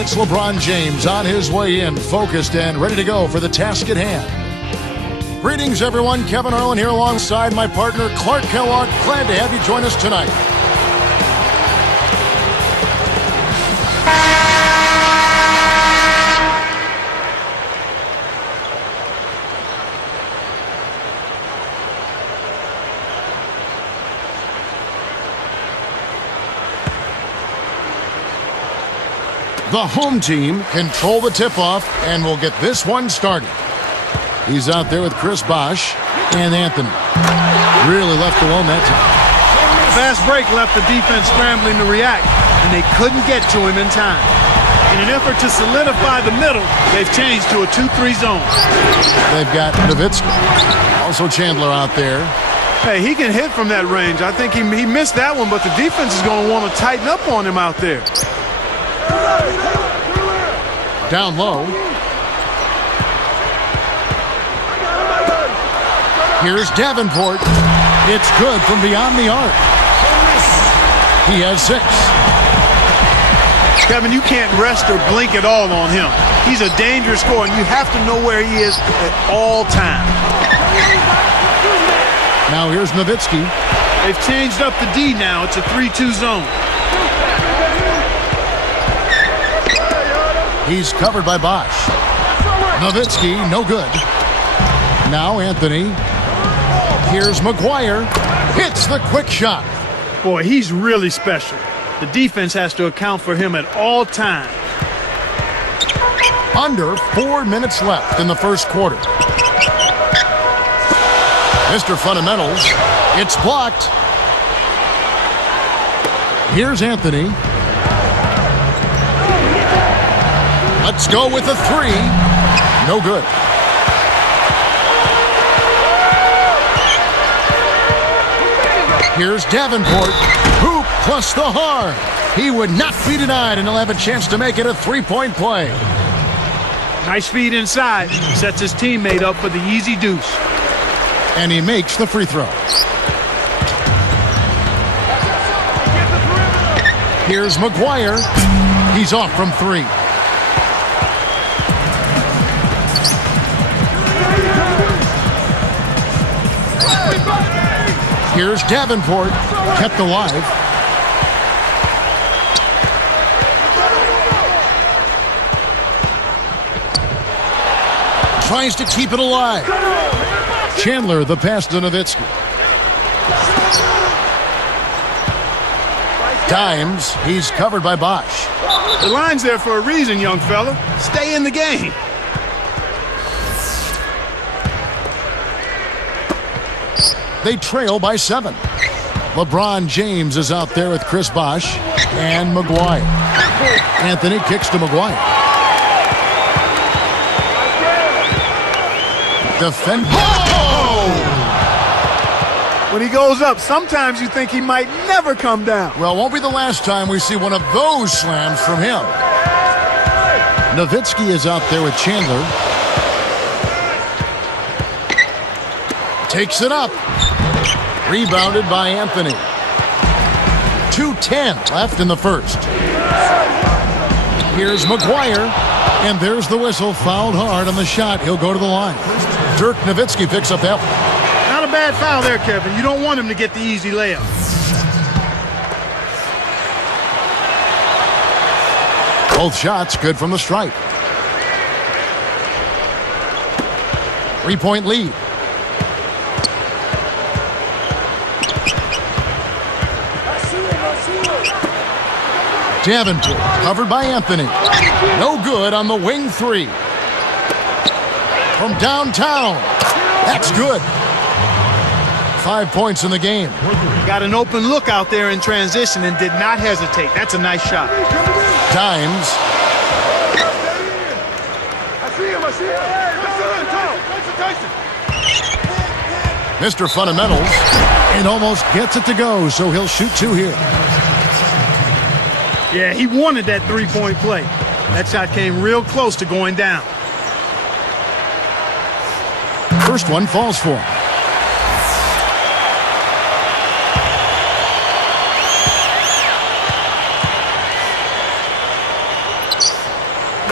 it's LeBron James on his way in, focused and ready to go for the task at hand. Greetings, everyone. Kevin Harlan here alongside my partner, Clark Kellogg. Glad to have you join us tonight. The home team control the tip-off, and will get this one started. He's out there with Chris Bosh and Anthony. Really left alone that time. Fast break left the defense scrambling to react, and they couldn't get to him in time. In an effort to solidify the middle, they've changed to a 2-3 zone. They've got Nowitzki. Also Chandler out there. Hey, he can hit from that range. I think he missed that one, but the defense is going to want to tighten up on him out there. Down low. Here's Davenport. It's good from beyond the arc. He has 6. Kevin, you can't rest or blink at all on him. He's a dangerous scorer, and you have to know where he is at all times. Now here's Nowitzki. They've changed up the D now. It's a 3-2 zone. He's covered by Bosh. Nowitzki, no good. Now Anthony. Here's McGuire. Hits the quick shot. Boy, he's really special. The defense has to account for him at all times. Under 4 minutes left in the first quarter. Mr. Fundamentals. It's blocked. Here's Anthony. Let's go with a 3. No good. Here's Davenport. Hoop plus the hard. He would not be denied, and he'll have a chance to make it a 3-point play. Nice feed inside. Sets his teammate up for the easy deuce. And he makes the free throw. Here's McGuire. He's off from 3. Here's Davenport, kept alive. Tries to keep it alive. Chandler, the pass to Nowitzki. Dimes, he's covered by Bosh. The line's there for a reason, young fella. Stay in the game. They trail by 7. LeBron James is out there with Chris Bosh and McGuire. Anthony kicks to McGuire. Defend. Oh! When he goes up, sometimes you think he might never come down. Well, won't be the last time we see one of those slams from him. Nowitzki is out there with Chandler. Takes it up. Rebounded by Anthony. 2:10 left in the first. Here's McGuire. And there's the whistle. Fouled hard on the shot. He'll go to the line. Dirk Nowitzki picks up that one. Not a bad foul there, Kevin. You don't want him to get the easy layup. Both shots good from the stripe. 3-point lead. Davenport covered by Anthony. No good on the wing 3. From downtown. That's good. 5 points in the game. Got an open look out there in transition and did not hesitate. That's a nice shot. Dimes. Mr. Fundamentals. And almost gets it to go, so he'll shoot 2 here. Yeah, he wanted that 3-point play. That shot came real close to going down. First one falls for him.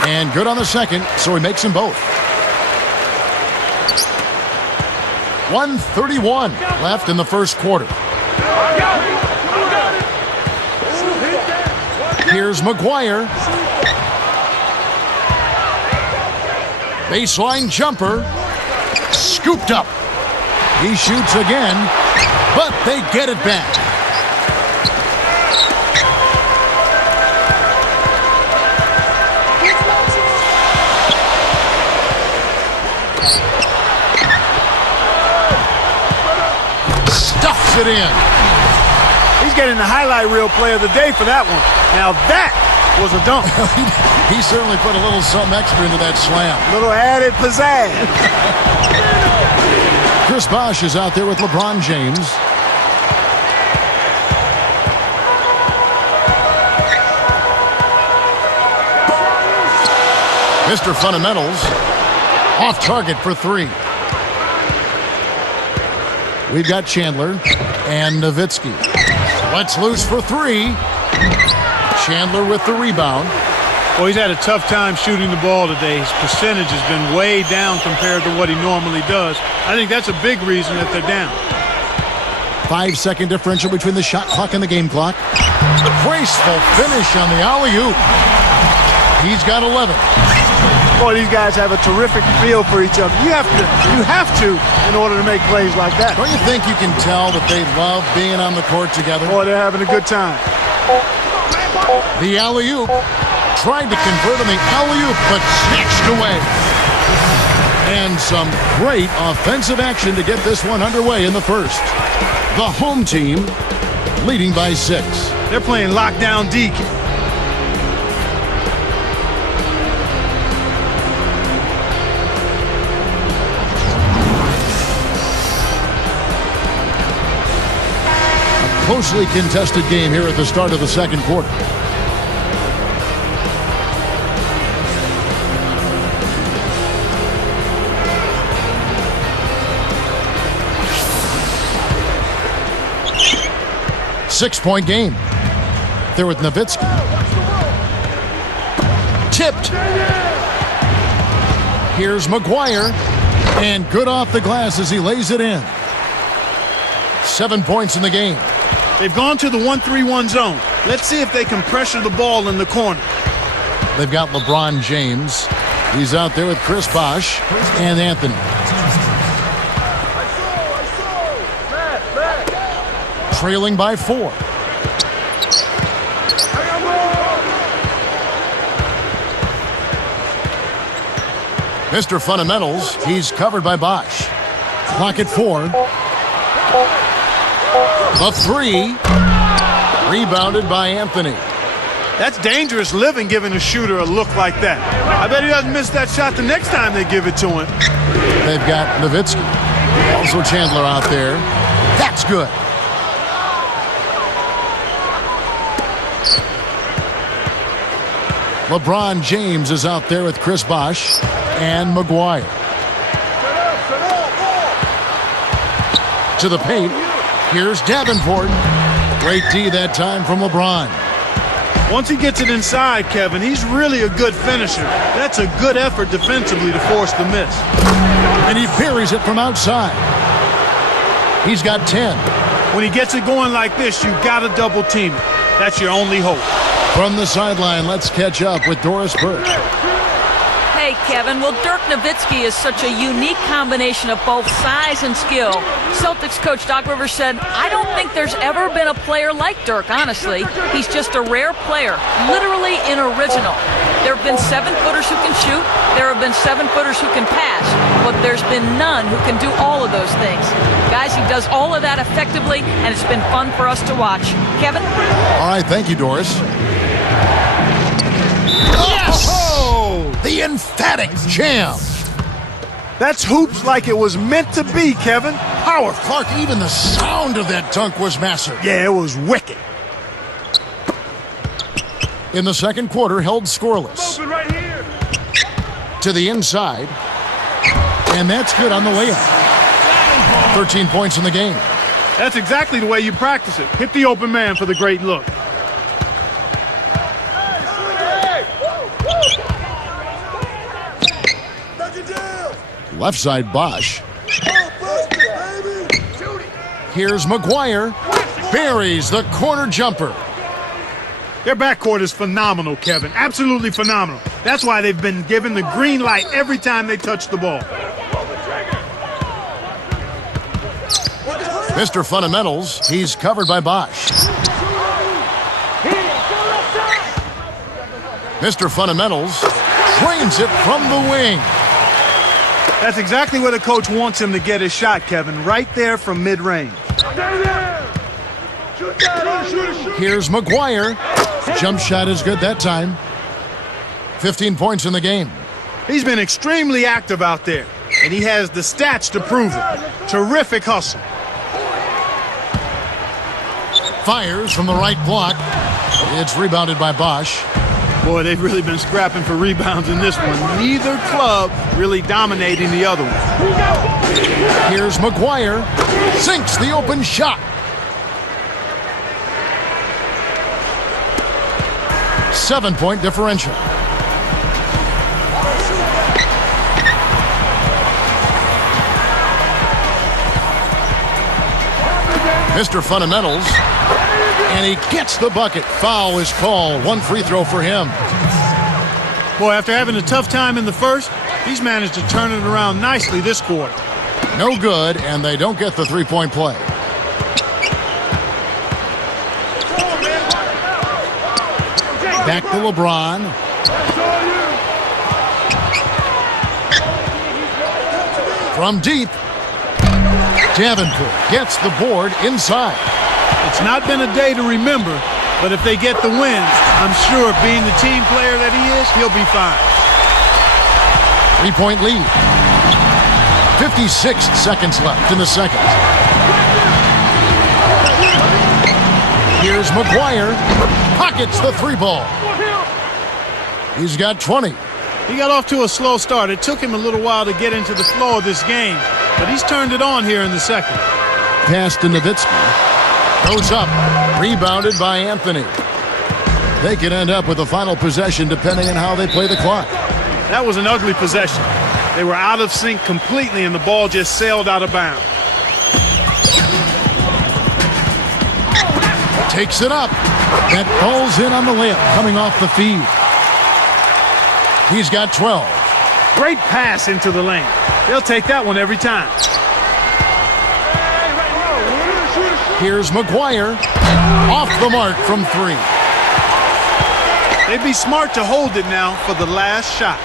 And good on the second, so he makes them both. 1:31 left in the first quarter. Here's McGuire. Baseline jumper. Scooped up. He shoots again, but they get it back. Stuffs it in. He's getting the highlight reel play of the day for that one. Now that was a dunk. He certainly put a little something extra into that slam. Little added pizzazz. Chris Bosh is out there with LeBron James. Mr. Fundamentals off target for three. We've got Chandler and Nowitzki. Let's loose for three. Chandler with the rebound. Well, he's had a tough time shooting the ball today. His percentage has been way down compared to what he normally does. I think that's a big reason that they're down. 5-second differential between the shot clock and the game clock. Graceful finish on the alley-oop. He's got 11. Boy, these guys have a terrific feel for each other. You have to in order to make plays like that. Don't you think you can tell that they love being on the court together? Boy, they're having a good time. The alley-oop. Tried to convert on the alley-oop, but snatched away. And some great offensive action to get this one underway in the first. The home team leading by 6. They're playing lockdown D. Closely contested game here at the start of the second quarter. Six-point game. There with Nowitzki. Tipped. Here's McGuire. And good off the glass as he lays it in. 7 points in the game. They've gone to the 1-3-1 zone. Let's see if they can pressure the ball in the corner. They've got LeBron James. He's out there with Chris Bosh and Anthony. Trailing by 4. Mr. Fundamentals, he's covered by Bosh. Clock at 4. The 3. Rebounded by Anthony. That's dangerous living, giving a shooter a look like that. I bet he doesn't miss that shot the next time they give it to him. They've got Nowitzki. Also Chandler out there. That's good. LeBron James is out there with Chris Bosh and McGuire. To the paint. Here's Davenport. Great D that time from LeBron. Once he gets it inside, Kevin, he's really a good finisher. That's a good effort defensively to force the miss. And he parries it from outside. He's got 10. When he gets it going like this, you've got to double team it. That's your only hope. From the sideline, let's catch up with Doris Burke. Hey, Kevin. Well, Dirk Nowitzki is such a unique combination of both size and skill. Celtics coach Doc Rivers said, I don't think there's ever been a player like Dirk, honestly. He's just a rare player, literally an original. There have been 7-footers who can shoot. There have been 7-footers who can pass. But there's been none who can do all of those things. Guys, he does all of that effectively, and it's been fun for us to watch. Kevin? All right, thank you, Doris. Yes! Oh, the emphatic jam. That's hoops like it was meant to be, Kevin. Howard Clark, even the sound of that dunk was massive. Yeah, it was wicked. In the second quarter, held scoreless. Open right here. To the inside. And that's good on the layup. 13 points in the game. That's exactly the way you practice it. Hit the open man for the great look. Left side Bosch. Here's McGuire. Buries the corner jumper. Their backcourt is phenomenal, Kevin. Absolutely phenomenal. That's why they've been given the green light every time they touch the ball. Mr. Fundamentals, he's covered by Bosch. Mr. Fundamentals drains it from the wing. That's exactly where the coach wants him to get his shot, Kevin. Right there from mid-range. Here's McGuire. Jump shot is good that time. 15 points in the game. He's been extremely active out there, and he has the stats to prove it. Terrific hustle. Fires from the right block. It's rebounded by Bosch. Boy, they've really been scrapping for rebounds in this one. Neither club really dominating the other one. Here's McGuire. Sinks the open shot. 7-point differential. Mr. Fundamentals. And he gets the bucket. Foul is called. One free throw for him. Boy, after having a tough time in the first, he's managed to turn it around nicely this quarter. No good, and they don't get the three-point play. Back to LeBron. From deep. Davenport gets the board inside. It's not been a day to remember, but if they get the win, I'm sure being the team player that he is, he'll be fine. 3-point lead. 56 seconds left in the second. Here's McGuire. Pockets the three ball. He's got 20. He got off to a slow start. It took him a little while to get into the flow of this game, but he's turned it on here in the second. Pass to Nowitzki. Goes up. Rebounded by Anthony. They could end up with the final possession depending on how they play the clock. That was an ugly possession. They were out of sync completely, and the ball just sailed out of bounds. Takes it up. That ball's in on the layup coming off the feed. He's got 12. Great pass into the lane. They'll take that one every time. Here's McGuire. Off the mark from three. They'd be smart to hold it now for the last shot.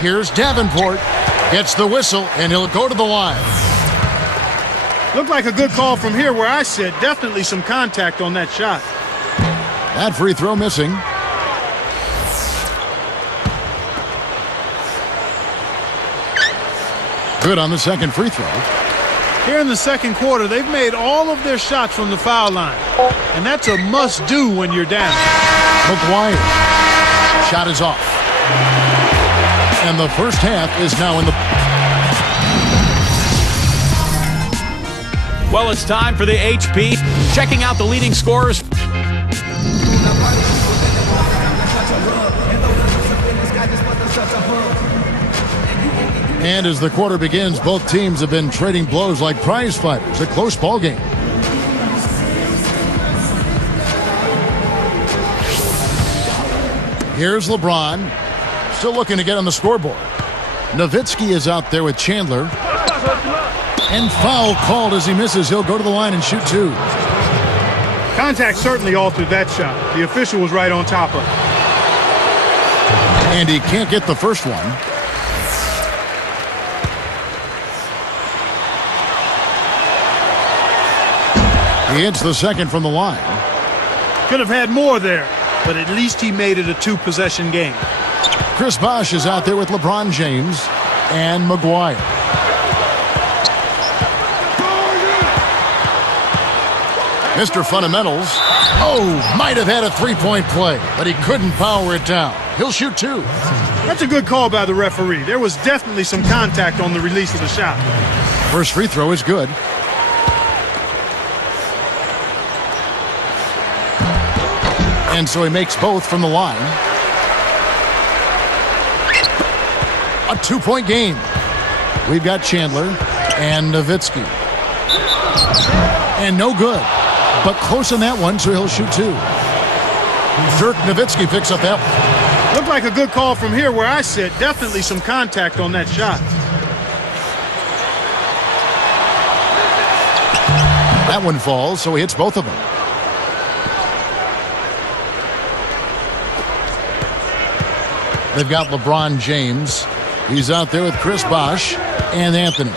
Here's Davenport. Gets the whistle, and he'll go to the line. Looked like a good call from here where I sit. Definitely some contact on that shot. That free throw missing. Good on the second free throw. Here in the second quarter, they've made all of their shots from the foul line. And that's a must-do when you're down. McGuire. Shot is off. And the first half is now in the... Well, it's time for the HP. Checking out the leading scorers. And as the quarter begins, both teams have been trading blows like prize fighters. A close ball game. Here's LeBron. Still looking to get on the scoreboard. Nowitzki is out there with Chandler. And foul called as he misses. He'll go to the line and shoot two. Contact certainly altered that shot. The official was right on top of it. And he can't get the first one. He hits the second from the line. Could have had more there, but at least he made it a two-possession game. Chris Bosh is out there with LeBron James and McGuire. Mr. Fundamentals, might have had a three-point play, but he couldn't power it down. He'll shoot two. That's a good call by the referee. There was definitely some contact on the release of the shot. First free throw is good. And so he makes both from the line. A 2-point game. We've got Chandler and Nowitzki. And no good. But close on that one, so he'll shoot 2. Dirk Nowitzki picks up that one. Looked like a good call from here where I sit. Definitely some contact on that shot. That one falls, so he hits both of them. They've got LeBron James. He's out there with Chris Bosh and Anthony.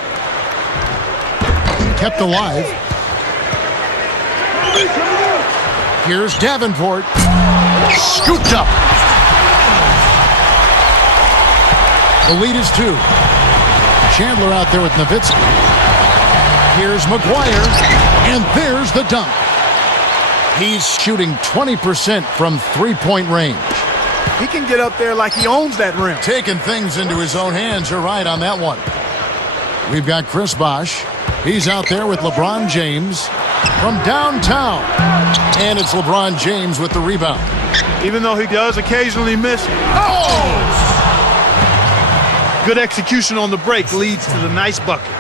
Kept alive. Here's Davenport. Scooped up. The lead is 2. Chandler out there with Nowitzki. Here's McGuire. And there's the dunk. He's shooting 20% from three-point range. He can get up there like he owns that rim. Taking things into his own hands. You're right on that one. We've got Chris Bosh. He's out there with LeBron James from downtown. And it's LeBron James with the rebound. Even though he does occasionally miss. Oh! Good execution on the break leads to the nice bucket.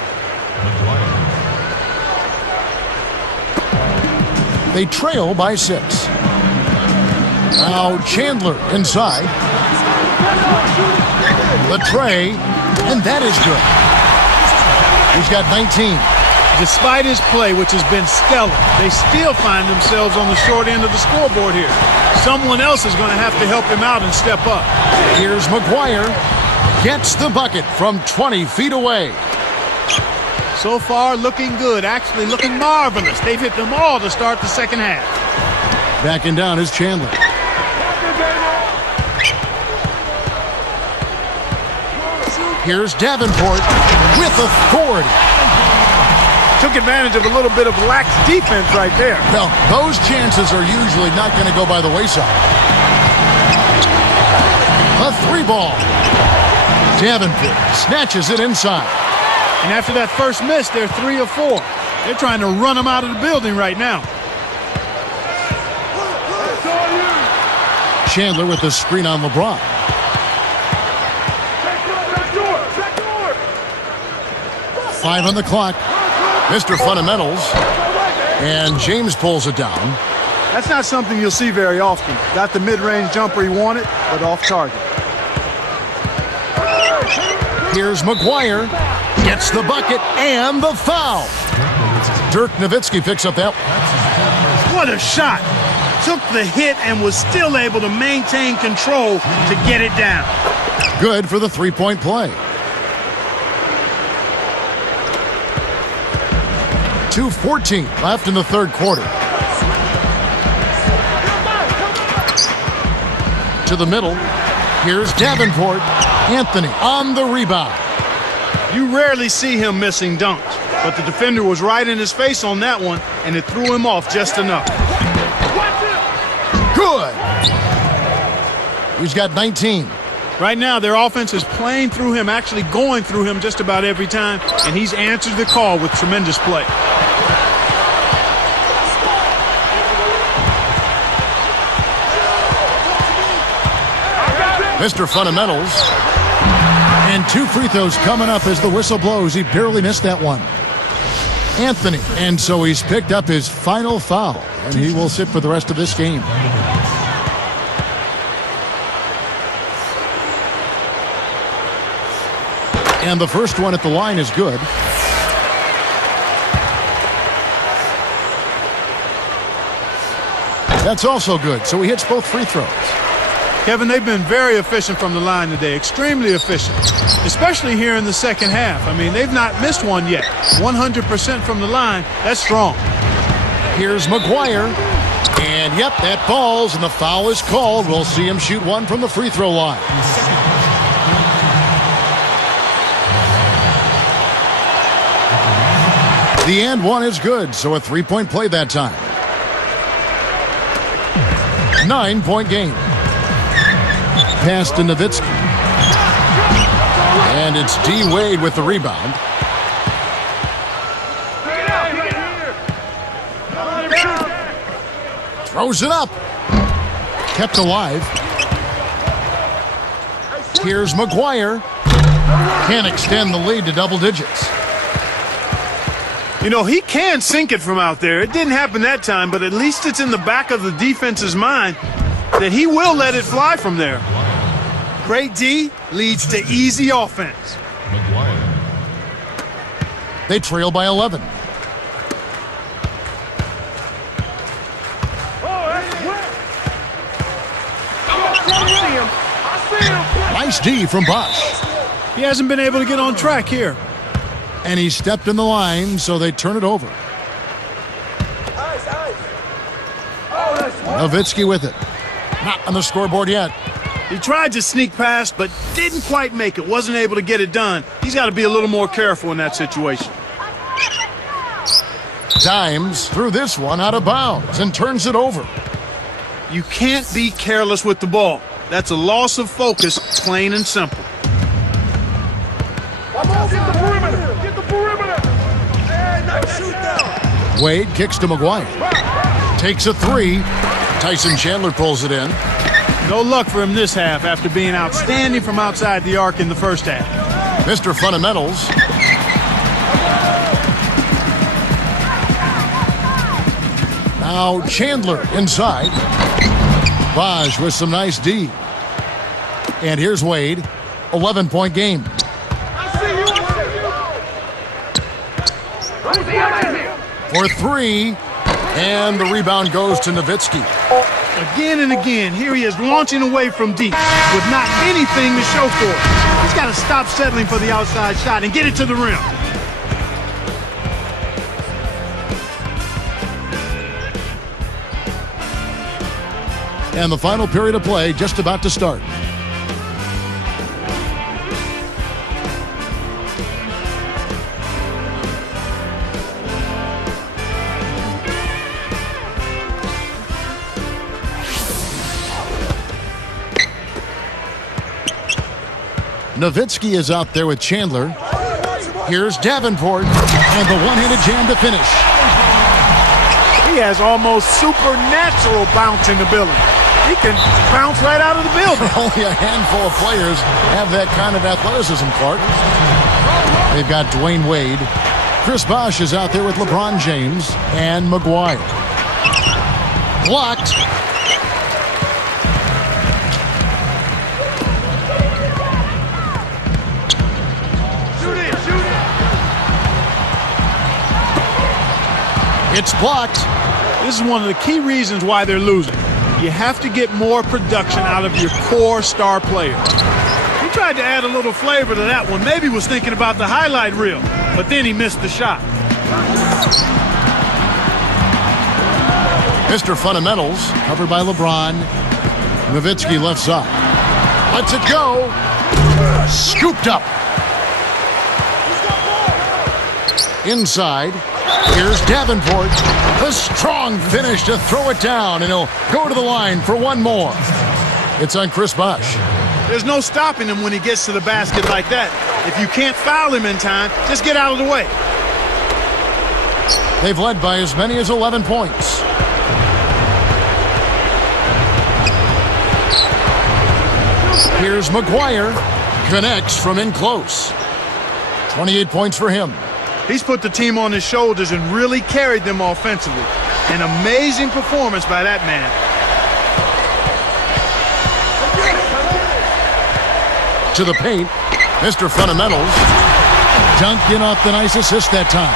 They trail by 6. Now Chandler inside. The tray, and that is good. He's got 19. Despite his play, which has been stellar, they still find themselves on the short end of the scoreboard here. Someone else is going to have to help him out and step up. Here's McGuire. Gets the bucket from 20 feet away. So far, looking good. Actually, looking marvelous. They've hit them all to start the second half. Backing down is Chandler. Here's Davenport with authority. Took advantage of a little bit of lax defense right there. Well, those chances are usually not going to go by the wayside. A 3-ball. Davenport snatches it inside. And after that first miss, they're 3 of 4. They're trying to run him out of the building right now. Chandler with the screen on LeBron. Five on the clock. Mr. Fundamentals. And James pulls it down. That's not something you'll see very often. Got the mid-range jumper he wanted, but off target. Here's McGuire. Gets the bucket and the foul. Dirk Nowitzki picks up that. What a shot. Took the hit and was still able to maintain control to get it down. Good for the 3-point play. 2:14 left in the third quarter. To the middle. Here's Davenport. Anthony on the rebound. You rarely see him missing dunks, but the defender was right in his face on that one, and it threw him off just enough. Good. He's got 19. Right now, their offense is playing through him, actually going through him just about every time, and he's answered the call with tremendous play. Mr. Fundamentals. And 2 free throws coming up as the whistle blows. He barely missed that one. Anthony. And so he's picked up his final foul, and he will sit for the rest of this game. And the first one at the line is good. That's also good. So he hits both free throws. Kevin, they've been very efficient from the line today, extremely efficient, especially here in the second half. I mean, they've not missed one yet. 100% from the line, that's strong. Here's McGuire. And, yep, that falls, and the foul is called. We'll see him shoot one from the free throw line. The and one is good, so a 3-point play that time. 9-point game. Pass to Nowitzki. And it's D. Wade with the rebound. Throws it up. Kept alive. Here's McGuire. Can't extend the lead to double digits. You know, he can sink it from out there. It didn't happen that time, but at least it's in the back of the defense's mind that he will let it fly from there. Great D leads to easy offense. They trail by 11. Nice D from Bosch. He hasn't been able to get on track here. And he stepped in the line, so they turn it over. Nowitzki with it. Not on the scoreboard yet. He tried to sneak past, but didn't quite make it. Wasn't able to get it done. He's got to be a little more careful in that situation. Dimes threw this one out of bounds and turns it over. You can't be careless with the ball. That's a loss of focus, plain and simple. Get the perimeter! Hey, nice shoot down! Wade kicks to McGuire. Takes a three. Tyson Chandler pulls it in. No luck for him this half after being outstanding from outside the arc in the first half. Mr. Fundamentals. Now Chandler inside. Bosch with some nice D. And here's Wade. 11-point game. For three. And the rebound goes to Nowitzki. Again and again, here he is launching away from deep with not anything to show for it. He's got to stop settling for the outside shot and get it to the rim. And the final period of play just about to start. Nowitzki is out there with Chandler. Here's Davenport, and the one-handed jam to finish. He has almost supernatural bouncing ability. He can bounce right out of the building. Only a handful of players have that kind of athleticism, Clark. They've got Dwayne Wade. Chris Bosh is out there with LeBron James and McGuire. Blocked. It's blocked. This is one of the key reasons why they're losing. You have to get more production out of your core star players. He tried to add a little flavor to that one. Maybe was thinking about the highlight reel, but then he missed the shot. Mr. Fundamentals, covered by LeBron. Nowitzki left side. Lets it go. Scooped up. Inside. Here's Davenport. A strong finish to throw it down, and he'll go to the line for one more. It's on Chris Bosh. There's no stopping him when he gets to the basket like that. If you can't foul him in time, just get out of the way. They've led by as many as 11 points. Here's McGuire. Connects from in close. 28 points for him. He's put the team on his shoulders and really carried them offensively. An amazing performance by that man. To the paint, Mr. Fundamentals dunked in off the nice assist that time.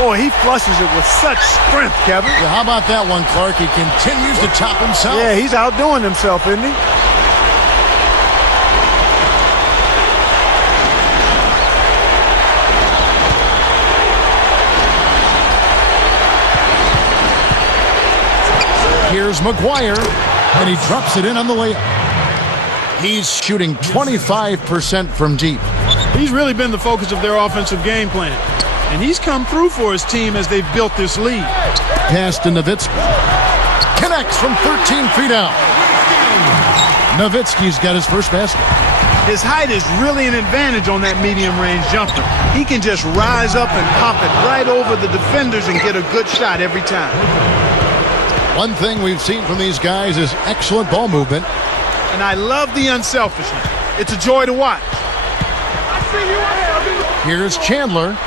Boy, he flushes it with such strength, Kevin. Yeah, how about that one, Clark? He continues to top himself. Yeah, he's outdoing himself, isn't he? Here's McGuire, and he drops it in on the layup. He's shooting 25% from deep. He's really been the focus of their offensive game plan. And he's come through for his team as they've built this lead. Pass to Nowitzki. Connects from 13 feet out. Nowitzki's got his first basket. His height is really an advantage on that medium-range jumper. He can just rise up and pop it right over the defenders and get a good shot every time. One thing we've seen from these guys is excellent ball movement. And I love the unselfishness. It's a joy to watch. Here's Chandler.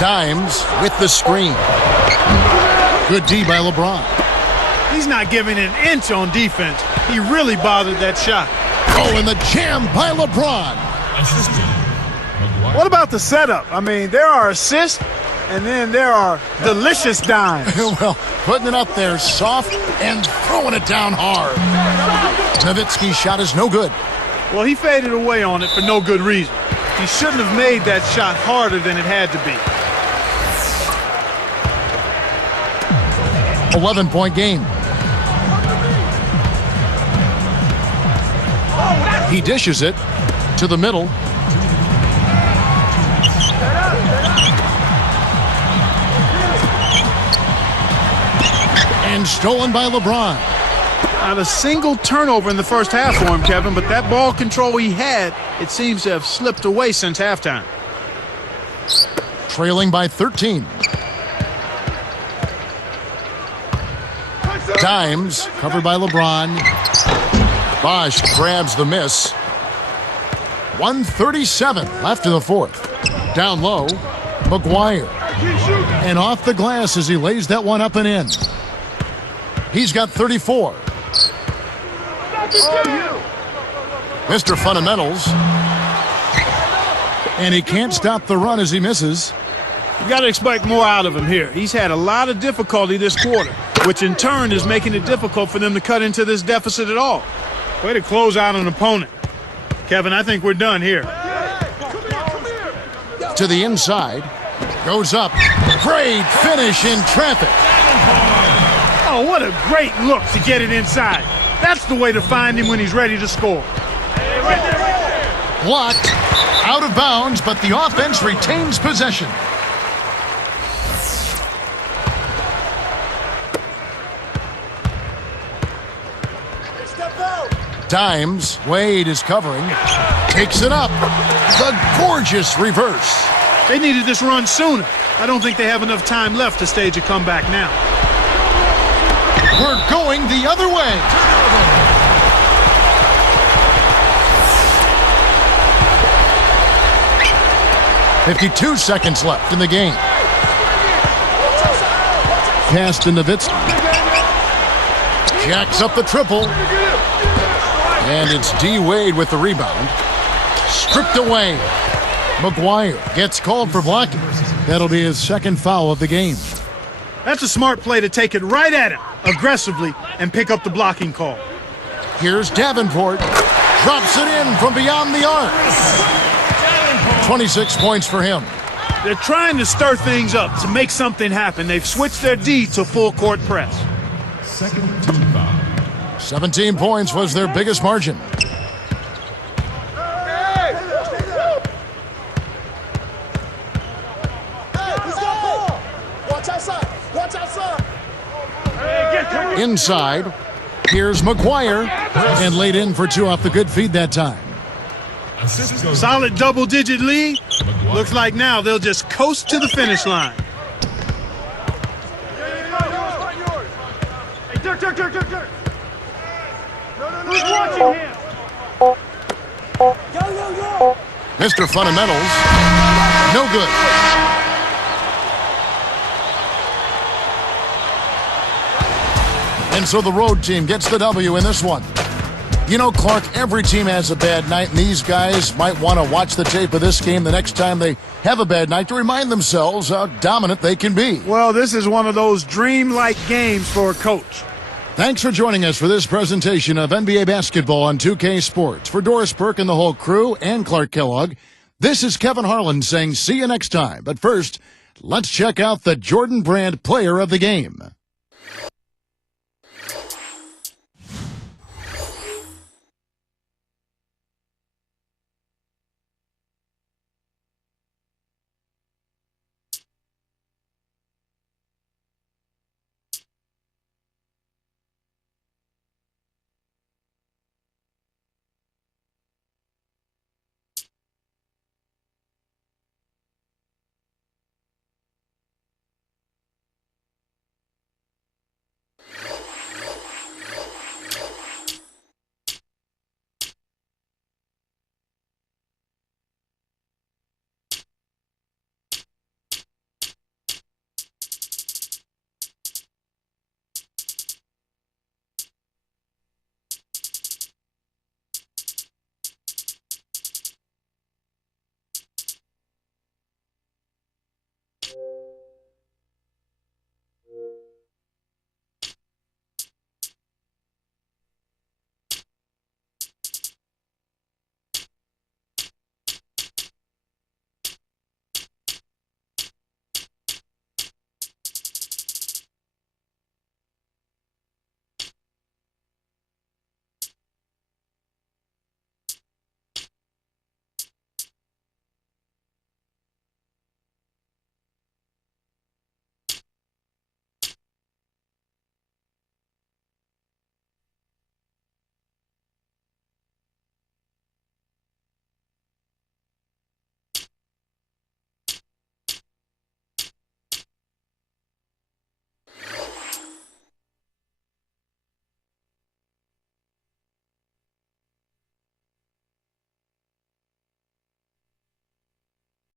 Dimes with the screen. Good D by LeBron. He's not giving an inch on defense. He really bothered that shot. Oh, and the jam by LeBron. What about the setup? I mean, there are assists, and then there are delicious dimes. Well, putting it up there soft and throwing it down hard. Nowitzki's shot is no good. Well, he faded away on it for no good reason. He shouldn't have made that shot harder than it had to be. 11-point game. He dishes it to the middle. And stolen by LeBron. Not a single turnover in the first half for him, Kevin, but that ball control he had, it seems to have slipped away since halftime. Trailing by 13. Dimes covered by LeBron. Bosch grabs the miss. 1:37 left in the fourth. Down low, McGuire. And off the glass as he lays that one up and in. He's got 34. Mr. Fundamentals. And he can't stop the run as he misses. You got to expect more out of him here. He's had a lot of difficulty this quarter, which in turn is making it difficult for them to cut into this deficit at all. Way to close out an opponent. Kevin, I think we're done here. To the inside. Goes up. Great finish in traffic. Oh, what a great look to get it inside. That's the way to find him when he's ready to score. Blocked. Out of bounds, but the offense retains possession. Dimes. Wade is covering. Takes it up. The gorgeous reverse. They needed this run sooner. I don't think they have enough time left to stage a comeback now. We're going the other way. .52 seconds left in the game. Pass to Nowitzki. Jacks up the triple. And it's D. Wade with the rebound. Stripped away. McGuire gets called for blocking. That'll be his second foul of the game. That's a smart play to take it right at him, aggressively, and pick up the blocking call. Here's Davenport. Drops it in from beyond the arc. 26 points for him. They're trying to stir things up to make something happen. They've switched their D to full court press. 17 points was their biggest margin. Inside, here's McGuire, and laid in for two off the good feed that time. Solid double-digit lead. Looks like now they'll just coast to the finish line. Hey, Dirk. Who's watching him? Yo. Mr. Fundamentals, no good. And so the road team gets the W in this one. You know, Clark, every team has a bad night, and these guys might want to watch the tape of this game the next time they have a bad night to remind themselves how dominant they can be. Well, this is one of those dream-like games for a coach. Thanks for joining us for this presentation of NBA basketball on 2K Sports. For Doris Burke and the whole crew and Clark Kellogg, this is Kevin Harlan saying see you next time. But first, let's check out the Jordan Brand player of the game.